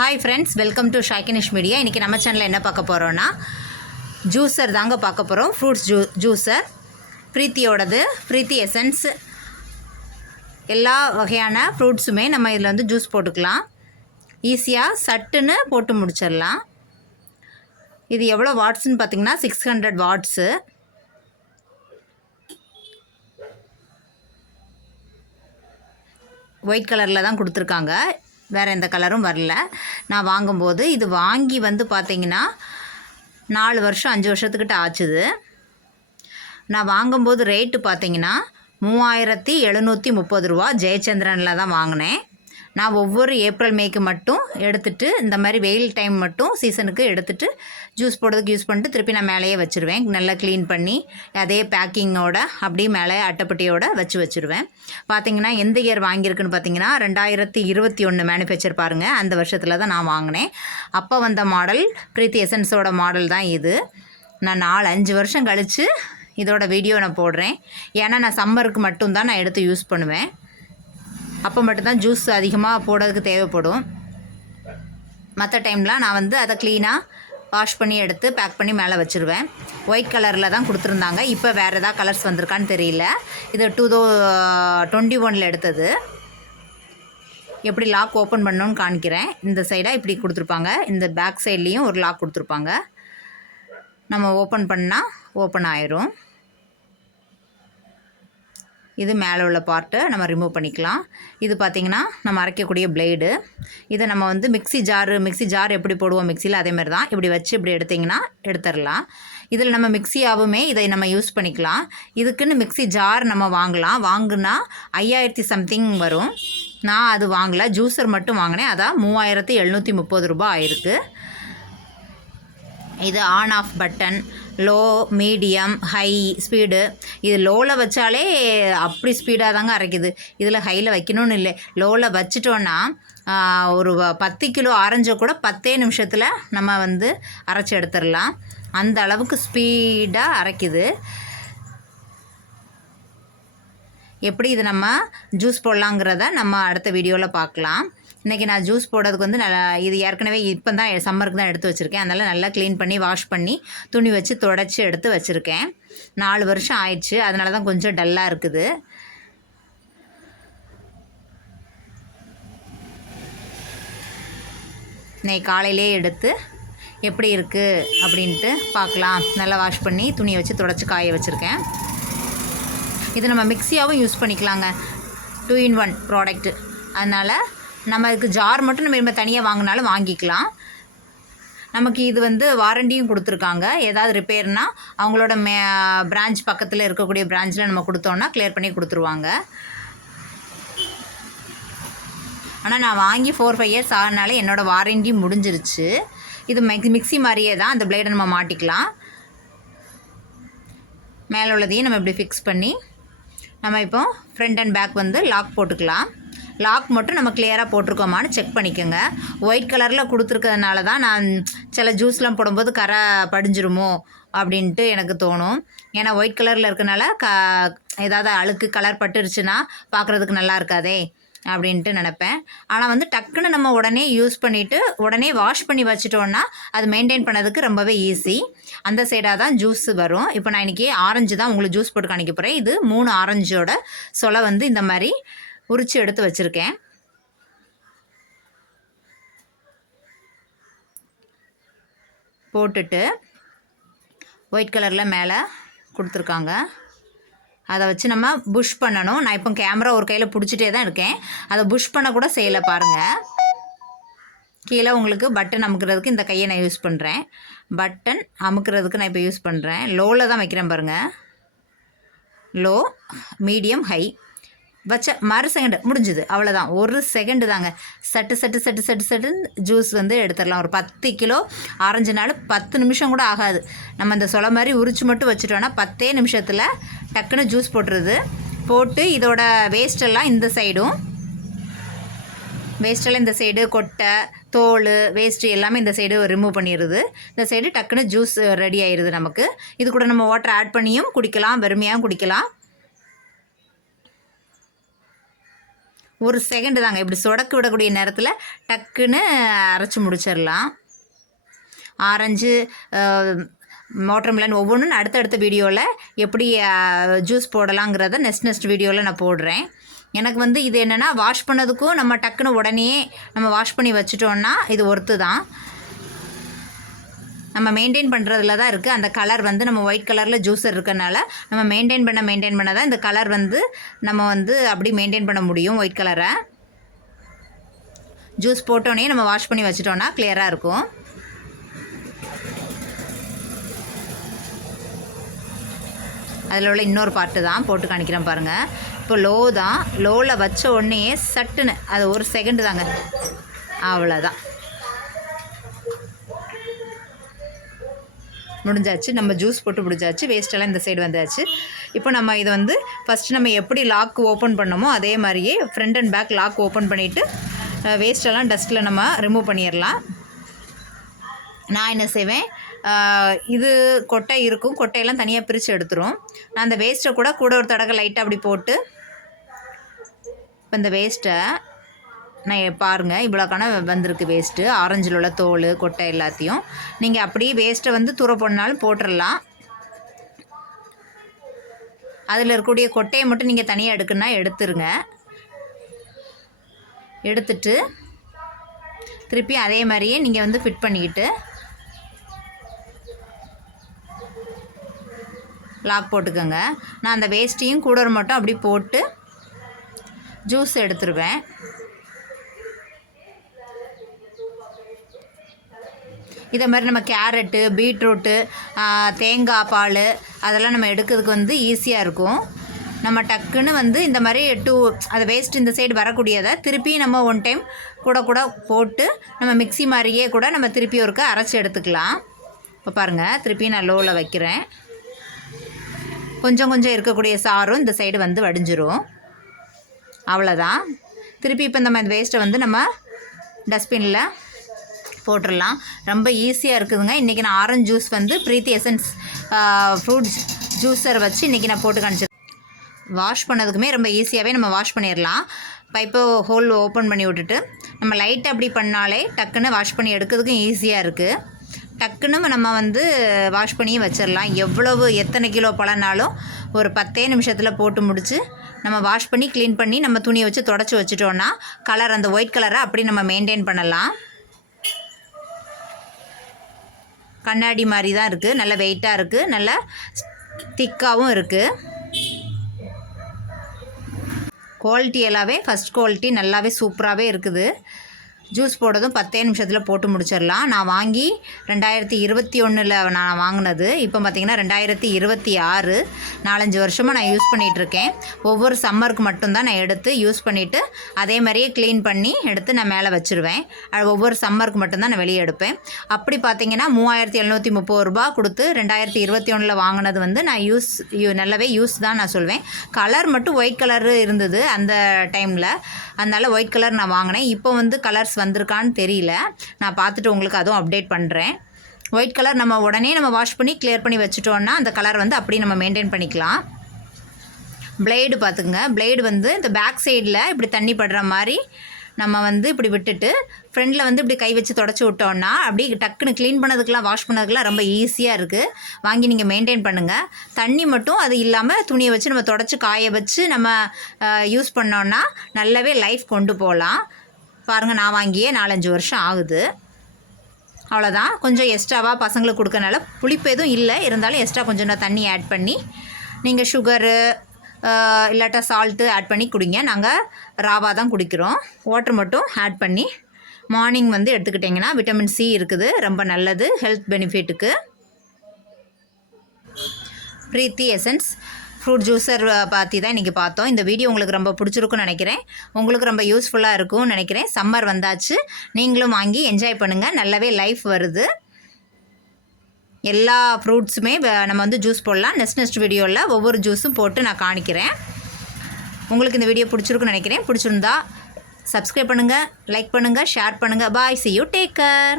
Hi friends, welcome to Shaikanish media. இன்றைக்கி நம்ம சேனலில் என்ன பார்க்க போகிறோன்னா ஜூஸர் தாங்க பார்க்க போகிறோம். ஃப்ரூட்ஸ் ஜூஸர் ப்ரீத்தியோடது. ப்ரீத்தி எசன்ஸ் எல்லா வகையான ஃப்ரூட்ஸுமே நம்ம இதில் வந்து ஜூஸ் போட்டுக்கலாம். ஈஸியாக சட்டுன்னு போட்டு முடிச்சிடலாம். இது எவ்வளோ வாட்ஸ்ன்னு பார்த்திங்கன்னா 600 வாட்ஸு. ஒயிட் கலரில் தான் கொடுத்துருக்காங்க, வேறு எந்த கலரும் வரல. நான் வாங்கும்போது இது வாங்கி வந்து பார்த்திங்கன்னா 4 வருஷம் 5 வருஷத்துக்கிட்ட ஆச்சுது. நான் வாங்கும்போது ரேட்டு பார்த்திங்கன்னா 3730 ரூபா ஜெயச்சந்திரனில் தான் வாங்கினேன். நான் ஒவ்வொரு ஏப்ரல் மேக்கு மட்டும் எடுத்துகிட்டு இந்த மாதிரி வெயில் டைம் மட்டும் சீசனுக்கு எடுத்துகிட்டு ஜூஸ் போடுறதுக்கு யூஸ் பண்ணிட்டு திருப்பி நான் மேலேயே வச்சுருவேன். நல்லா க்ளீன் பண்ணி அதே பேக்கிங்கோட அப்படியே மேலே அட்டைப்பட்டியோடு வச்சுருவேன். பார்த்திங்கன்னா எந்த இயர் வாங்கியிருக்குன்னு பார்த்திங்கன்னா 2021 மேனுஃபேக்சர் பாருங்கள். அந்த வருஷத்தில் தான் நான் வாங்கினேன். அப்போ வந்த மாடல் ப்ரீத்தி எசன்ஸோட மாடல் தான் இது. நான் 4-5 வருஷம் கழித்து இதோட வீடியோ நான் போடுறேன். ஏன்னா நான் சம்மருக்கு மட்டும்தான் நான் எடுத்து யூஸ் பண்ணுவேன். அப்போ மட்டும்தான் ஜூஸ் அதிகமாக போடுறதுக்கு தேவைப்படும். மற்ற டைம்லாம் நான் வந்து அதை க்ளீனாக வாஷ் பண்ணி எடுத்து பேக் பண்ணி மேலே வச்சுருவேன். ஒயிட் கலரில் தான் கொடுத்துருந்தாங்க. இப்போ வேறு எதாவது கலர்ஸ் வந்திருக்கான்னு தெரியல. இது 2021 எடுத்தது. எப்படி லாக் ஓப்பன் பண்ணணுன்னு காணிக்கிறேன். இந்த சைடாக இப்படி கொடுத்துருப்பாங்க, இந்த பேக் சைட்லேயும் ஒரு லாக் கொடுத்துருப்பாங்க. நம்ம ஓப்பன் பண்ணால் ஓப்பன் ஆயிரும். இது மேலே உள்ள பார்ட்டை நம்ம ரிமூவ் பண்ணிக்கலாம். இது பார்த்திங்கன்னா நம்ம அரைக்கக்கூடிய பிளேடு. இதை நம்ம வந்து மிக்ஸி ஜார் எப்படி போடுவோம் மிக்சியில், அதேமாதிரி தான் இப்படி வச்சு இப்படி எடுத்திங்கன்னா எடுத்துடலாம். இதில் நம்ம மிக்ஸியாகவுமே இதை நம்ம யூஸ் பண்ணிக்கலாம். இதுக்குன்னு மிக்ஸி ஜார் நம்ம வாங்கலாம். வாங்குனா 5000 சம்திங் வரும். நான் அது வாங்கலை, ஜூஸர் மட்டும் வாங்கினேன். அதான் 3730 ரூபா ஆயிருக்கு. இது on off button, low, medium, high speed. இது லோவில் வச்சாலே அப்படி ஸ்பீடாக தாங்க அரைக்குது. இதில் ஹையில் வைக்கணும்னு இல்லை. லோவில் வச்சிட்டோன்னா ஒரு 10 கிலோ ஆரஞ்சை கூட 10 நிமிஷத்தில் நம்ம வந்து அரைச்சி எடுத்துடலாம். அந்த அளவுக்கு ஸ்பீடாக அரைக்குது. எப்படி இது நம்ம ஜூஸ் போடலாங்கிறத நம்ம அடுத்த வீடியோவில் பார்க்கலாம். இன்றைக்கி நான் ஜூஸ் போடுறதுக்கு வந்து நல்லா, இது ஏற்கனவே இப்போ தான் சம்மருக்கு தான் எடுத்து வச்சுருக்கேன். அதனால் நல்லா க்ளீன் பண்ணி வாஷ் பண்ணி துணி வச்சு தொடச்சி எடுத்து வச்சுருக்கேன். 4 வருஷம் ஆயிடுச்சு, அதனால தான் கொஞ்சம் டல்லாக இருக்குது. இன்னைக்கு காலையிலே எடுத்து எப்படி இருக்குது அப்படின்ட்டு பார்க்கலாம். நல்லா வாஷ் பண்ணி துணியை வச்சு தொடச்சி காய வச்சுருக்கேன். இது நம்ம மிக்ஸியாகவும் யூஸ் பண்ணிக்கலாங்க. 2-in-1 product. அதனால் நம்ம இதுக்கு ஜார் மட்டும் நம்ம தனியாக வாங்கினாலும் வாங்கிக்கலாம். நமக்கு இது வந்து வாரண்டியும் கொடுத்துருக்காங்க. ஏதாவது ரிப்பேர்னால் அவங்களோட பிரான்ச் பக்கத்தில் இருக்கக்கூடிய பிரான்ச்சில் நம்ம கொடுத்தோன்னா கிளியர் பண்ணி கொடுத்துருவாங்க. ஆனால் நான் வாங்கி 4-5 இயர்ஸ் ஆகினால என்னோடய வாரண்டி முடிஞ்சிருச்சு. இது மிக்ஸி மாதிரியே தான். அந்த பிளேடை நம்ம மாட்டிக்கலாம். மேலே உள்ளதையும் நம்ம இப்படி ஃபிக்ஸ் பண்ணி நம்ம இப்போ ஃப்ரண்ட் அண்ட் பேக் வந்து லாக் போட்டுக்கலாம். லாக் மட்டும் நம்ம கிளியராக போட்டிருக்கோமான்னு செக் பண்ணிக்கோங்க. ஒயிட் கலரில் கொடுத்துருக்கிறதுனால தான் நான் சில ஜூஸ்லாம் போடும்போது கரை படிஞ்சிருமோ அப்படின்ட்டு எனக்கு தோணும். ஏன்னா ஒயிட் கலரில் இருக்கனால ஏதாவது அழுக்கு கலர் பட்டுருச்சுன்னா பார்க்குறதுக்கு நல்லா இருக்காதே அப்படின்ட்டு நினப்பேன். ஆனால் வந்து டக்குன்னு நம்ம உடனே யூஸ் பண்ணிவிட்டு உடனே வாஷ் பண்ணி வச்சிட்டோன்னா அது மெயின்டைன் பண்ணதுக்கு ரொம்பவே ஈஸி. அந்த சைடாக தான் ஜூஸ் வரும். இப்போ நான் இன்றைக்கி ஆரஞ்சு தான் உங்களுக்கு ஜூஸ் போட்டு காணிக்க போகிறேன். இது 3 ஆரஞ்சோட சொலை வந்து இந்த மாதிரி உரித்து எடுத்து வச்சுருக்கேன். போட்டுட்டு ஒயிட் கலரில் மேலே கொடுத்துருக்காங்க. அதை வச்சு நம்ம புஷ் பண்ணணும். நான் இப்போ கேமரா ஒரு கையில் பிடிச்சிட்டே தான் இருக்கேன். அதை புஷ் பண்ண கூட செய்யலை பாருங்கள். கீழே உங்களுக்கு பட்டன் அமுக்கிறதுக்கு இந்த கையை நான் யூஸ் பண்ணுறேன். பட்டன் அமுக்கிறதுக்கு நான் இப்போ யூஸ் பண்ணுறேன். லோவில் தான் வைக்கிறேன் பாருங்கள். லோ, மீடியம், ஹை வச்ச மறு செகண்டு முடிஞ்சுது. அவ்வளோதான், 1 செகண்டு தாங்க. சட்டுன்னு ஜூஸ் வந்து எடுத்துடலாம். ஒரு 10 கிலோ ஆரஞ்சுனாலும் 10 நிமிஷம் கூட ஆகாது. நம்ம இந்த சொலை மாதிரி உரிச்சு மட்டும் வச்சுட்டோன்னா 10 நிமிஷத்தில் டக்குன்னு ஜூஸ் போட்டுருது. போட்டு இதோட வேஸ்டெல்லாம் இந்த சைடும், வேஸ்டெல்லாம் இந்த சைடு, கொட்டை, தோல், வேஸ்ட்டு எல்லாமே இந்த சைடு ரிமூவ் பண்ணிடுது. இந்த சைடு டக்குன்னு ஜூஸ் ரெடி ஆயிடுது நமக்கு. இது கூட நம்ம வாட்டர் ஆட் பண்ணியும் குடிக்கலாம், வெறுமையாகவும் குடிக்கலாம். ஒரு செகண்டு தாங்க, இப்படி சொடக்கு விடக்கூடிய நேரத்தில் டக்குன்னு அரைச்சி முடிச்சிடலாம். ஆரஞ்சு, வாட்டர்மெலன் ஒவ்வொன்றும் அடுத்தடுத்த வீடியோவில் எப்படி ஜூஸ் போடலாங்கிறத நெக்ஸ்ட் வீடியோவில் நான் போடுறேன். எனக்கு வந்து இது என்னென்னா, வாஷ் பண்ணதுக்கும் நம்ம டக்குன்னு உடனே நம்ம வாஷ் பண்ணி வச்சுட்டோன்னா இது ஒர்த்து தான். நம்ம மெயின்டைன் பண்ணுறதுல தான் இருக்குது. அந்த கலர் வந்து நம்ம ஒயிட் கலரில் ஜூஸர் இருக்கனால நம்ம மெயின்டைன் பண்ண தான் இந்த கலர் வந்து நம்ம வந்து அப்படி மெயின்டைன் பண்ண முடியும். ஒயிட் கலரை ஜூஸ் போட்டோன்னே நம்ம வாஷ் பண்ணி வச்சிட்டோன்னா கிளியராக இருக்கும். அதில் உள்ள இன்னொரு பார்ட்டு தான் போட்டு காணிக்கிறேன் பாருங்கள். இப்போ லோ தான், லோவில் வச்ச உடனே சட்டுன்னு அது ஒரு செகண்டு தாங்க, அவ்வளோதான் முடிஞ்சாச்சு. நம்ம ஜூஸ் போட்டு முடிஞ்சாச்சு. வேஸ்ட்டெல்லாம் இந்த சைடு வந்தாச்சு. இப்போ நம்ம இதை வந்து ஃபஸ்ட்டு நம்ம எப்படி லாக் ஓப்பன் பண்ணோமோ அதே மாதிரியே front and back lock open பண்ணிவிட்டு வேஸ்ட்டெல்லாம் டஸ்ட்டில் நம்ம ரிமூவ் பண்ணிடலாம். நான் என்ன செய்வேன், இது கொட்டை இருக்கும், கொட்டையெல்லாம் தனியாக பிரித்து எடுத்துரும். நான் அந்த வேஸ்ட்டை கூட ஒரு தடவை லைட்டாக அப்படி போட்டு இப்போ இந்த வேஸ்ட்டை நான் பாருங்கள் இவ்வளோக்கான வந்திருக்கு வேஸ்ட்டு. ஆரஞ்சில் உள்ள தோல் கொட்டை எல்லாத்தையும் நீங்கள் அப்படியே வேஸ்ட்டை வந்து தூர போனாலும் போட்டுடலாம். அதில் இருக்கக்கூடிய கொட்டையை மட்டும் நீங்கள் தனியாக எடுக்குன்னா எடுத்துருங்க. எடுத்துட்டு திருப்பி அதே மாதிரியே நீங்கள் வந்து ஃபிட் பண்ணிக்கிட்டு லாக் போட்டுக்கோங்க. நான் அந்த வேஸ்ட்டையும் கூட மட்டும் அப்படி போட்டு ஜூஸ் எடுத்துருவேன். இதை மாதிரி நம்ம கேரட்டு, பீட்ரூட்டு, தேங்காய் பால் அதெல்லாம் நம்ம எடுக்கிறதுக்கு வந்து ஈஸியாக இருக்கும். நம்ம டக்குன்னு வந்து இந்த மாதிரி அது வேஸ்ட் இந்த சைடு வரக்கூடியதை திருப்பி நம்ம ஒன் டைம் கூட போட்டு நம்ம மிக்ஸி மாதிரியே கூட நம்ம திருப்பி ஒருக்க அரைச்சி எடுத்துக்கலாம். இப்போ பாருங்கள், திருப்பி நான் லோவில் வைக்கிறேன். கொஞ்சம் இருக்கக்கூடிய சாரும் இந்த சைடு வந்து வடிஞ்சிரும். அவ்வளோதான். திருப்பி இப்போ இந்த மாதிரி வேஸ்ட்டை வந்து நம்ம டஸ்ட்பினில் போட்டுடலாம். ரொம்ப ஈஸியாக இருக்குதுங்க. இன்றைக்கி நான் ஆரஞ்சு ஜூஸ் வந்து பிரீத்தி எசன்ஸ் ஃப்ரூட் ஜூஸர் வச்சு இன்றைக்கி நான் போட்டு காமிச்சிருக்கேன். வாஷ் பண்ணதுக்குமே ரொம்ப ஈஸியாகவே நம்ம வாஷ் பண்ணிடலாம். பைப்பை ஹோல் ஓப்பன் பண்ணி விட்டுட்டு நம்ம லைட்டாக அப்படி பண்ணாலே டக்குன்னு வாஷ் பண்ணி எடுக்கிறதுக்கும் ஈஸியாக இருக்குது. டக்குன்னு நம்ம வந்து வாஷ் பண்ணியும் வச்சிடலாம். எத்தனை கிலோ பழனாலும் ஒரு 10 நிமிஷத்தில் போட்டு முடித்து நம்ம வாஷ் பண்ணி க்ளீன் பண்ணி நம்ம துணியை வச்சு தொடச்சி வச்சுட்டோன்னா கலர் அந்த ஒயிட் கலரை அப்படி நம்ம மெயின்டைன் பண்ணலாம். கண்ணாடி மாதிரி தான் இருக்குது, நல்ல வெயிட்டாக இருக்குது, நல்ல திக்காகவும் இருக்குது. குவாலிட்டி எல்லாமே ஃபஸ்ட் குவாலிட்டி நல்லாவே சூப்பராகவே இருக்குது. ஜூஸ் போடுறதும் 10 நிமிஷத்தில் போட்டு முடிச்சிடலாம். நான் வாங்கி 2021 நான் வாங்கினது. இப்போ பார்த்திங்கன்னா 2026, 4-5 வருஷமாக நான் யூஸ் பண்ணிகிட்ருக்கேன். ஒவ்வொரு சம்மருக்கு மட்டும்தான் நான் எடுத்து யூஸ் பண்ணிவிட்டு அதே மாதிரியே க்ளீன் பண்ணி எடுத்து நான் மேலே வச்சுருவேன். ஒவ்வொரு சம்மருக்கு மட்டும்தான் நான் வெளியே எடுப்பேன். அப்படி பார்த்திங்கன்னா 3730 ரூபா கொடுத்து 2021 வாங்கினது வந்து நான் நல்லாவே யூஸ் தான் நான் சொல்வேன். கலர் மட்டும் ஒயிட் கலர் இருந்தது அந்த டைமில், அதனால் ஒயிட் கலர் நான் வாங்கினேன். இப்போ வந்து கலர்ஸ் வந்திருக்கான்னு தெரியல, நான் பார்த்துட்டு உங்களுக்கு அதுவும் அப்டேட் பண்ணுறேன். ஒயிட் கலர் நம்ம உடனே நம்ம வாஷ் பண்ணி கிளியர் பண்ணி வச்சுட்டோன்னா அந்த கலர் வந்து அப்படியே நம்ம மெயின்டைன் பண்ணிக்கலாம். பிளேடு பார்த்துக்குங்க, பிளேடு வந்து இந்த பேக் சைடில் இப்படி தண்ணி படுற மாதிரி நம்ம வந்து இப்படி விட்டுட்டு ஃப்ரண்டில் வந்து இப்படி கை வச்சு தொடச்சி விட்டோன்னா அப்படி டக்குன்னு க்ளீன் பண்ணதுக்கெலாம் வாஷ் பண்ணதுக்கெலாம் ரொம்ப ஈஸியாக இருக்குது. வாங்கி நீங்கள் மெயின்டைன் பண்ணுங்கள். தண்ணி மட்டும் அது இல்லாமல் துணியை வச்சு நம்ம தொடச்சி காய வச்சு நம்ம யூஸ் பண்ணோன்னா நல்லாவே லைஃப் கொண்டு போகலாம். பாருங்கள், நான் வாங்கியே 4-5 வருஷம் ஆகுது. அவ்வளோதான். கொஞ்சம் எக்ஸ்ட்ராவாக பசங்களுக்கு கொடுக்கறனால புளிப்பு எதுவும் இல்லை, இருந்தாலும் எக்ஸ்ட்ரா கொஞ்சம் தண்ணி ஆட் பண்ணி நீங்கள் சுகரு இல்லாட்டா சால்ட்டு ஆட் பண்ணி குடிங்க. நாங்கள் ராவாக தான் குடிக்கிறோம். வாட்டர் மட்டும் ஆட் பண்ணி மார்னிங் வந்து எடுத்துக்கிட்டிங்கன்னா விட்டமின் சி இருக்குது, ரொம்ப நல்லது ஹெல்த் பெனிஃபிட்டுக்கு. பிரீத்தி எசன்ஸ் ஃப்ரூட் ஜூஸர் பற்றி தான் இன்றைக்கி பார்த்தோம். இந்த வீடியோ உங்களுக்கு ரொம்ப பிடிச்சிருக்குன்னு நினைக்கிறேன். உங்களுக்கு ரொம்ப யூஸ்ஃபுல்லாக இருக்கும்னு நினைக்கிறேன். சம்மர் வந்தாச்சு, நீங்களும் வாங்கி என்ஜாய் பண்ணுங்கள். நல்லாவே லைஃப் வருது. எல்லா ஃப்ரூட்ஸுமே நம்ம வந்து ஜூஸ் போடலாம். நெக்ஸ்ட் வீடியோவில் ஒவ்வொரு ஜூஸும் போட்டு நான் காணிக்கிறேன். உங்களுக்கு இந்த வீடியோ பிடிச்சிருக்குன்னு நினைக்கிறேன். பிடிச்சிருந்தா சப்ஸ்கிரைப் பண்ணுங்கள், லைக் பண்ணுங்கள், ஷேர் பண்ணுங்கள். பாய், see you, take care.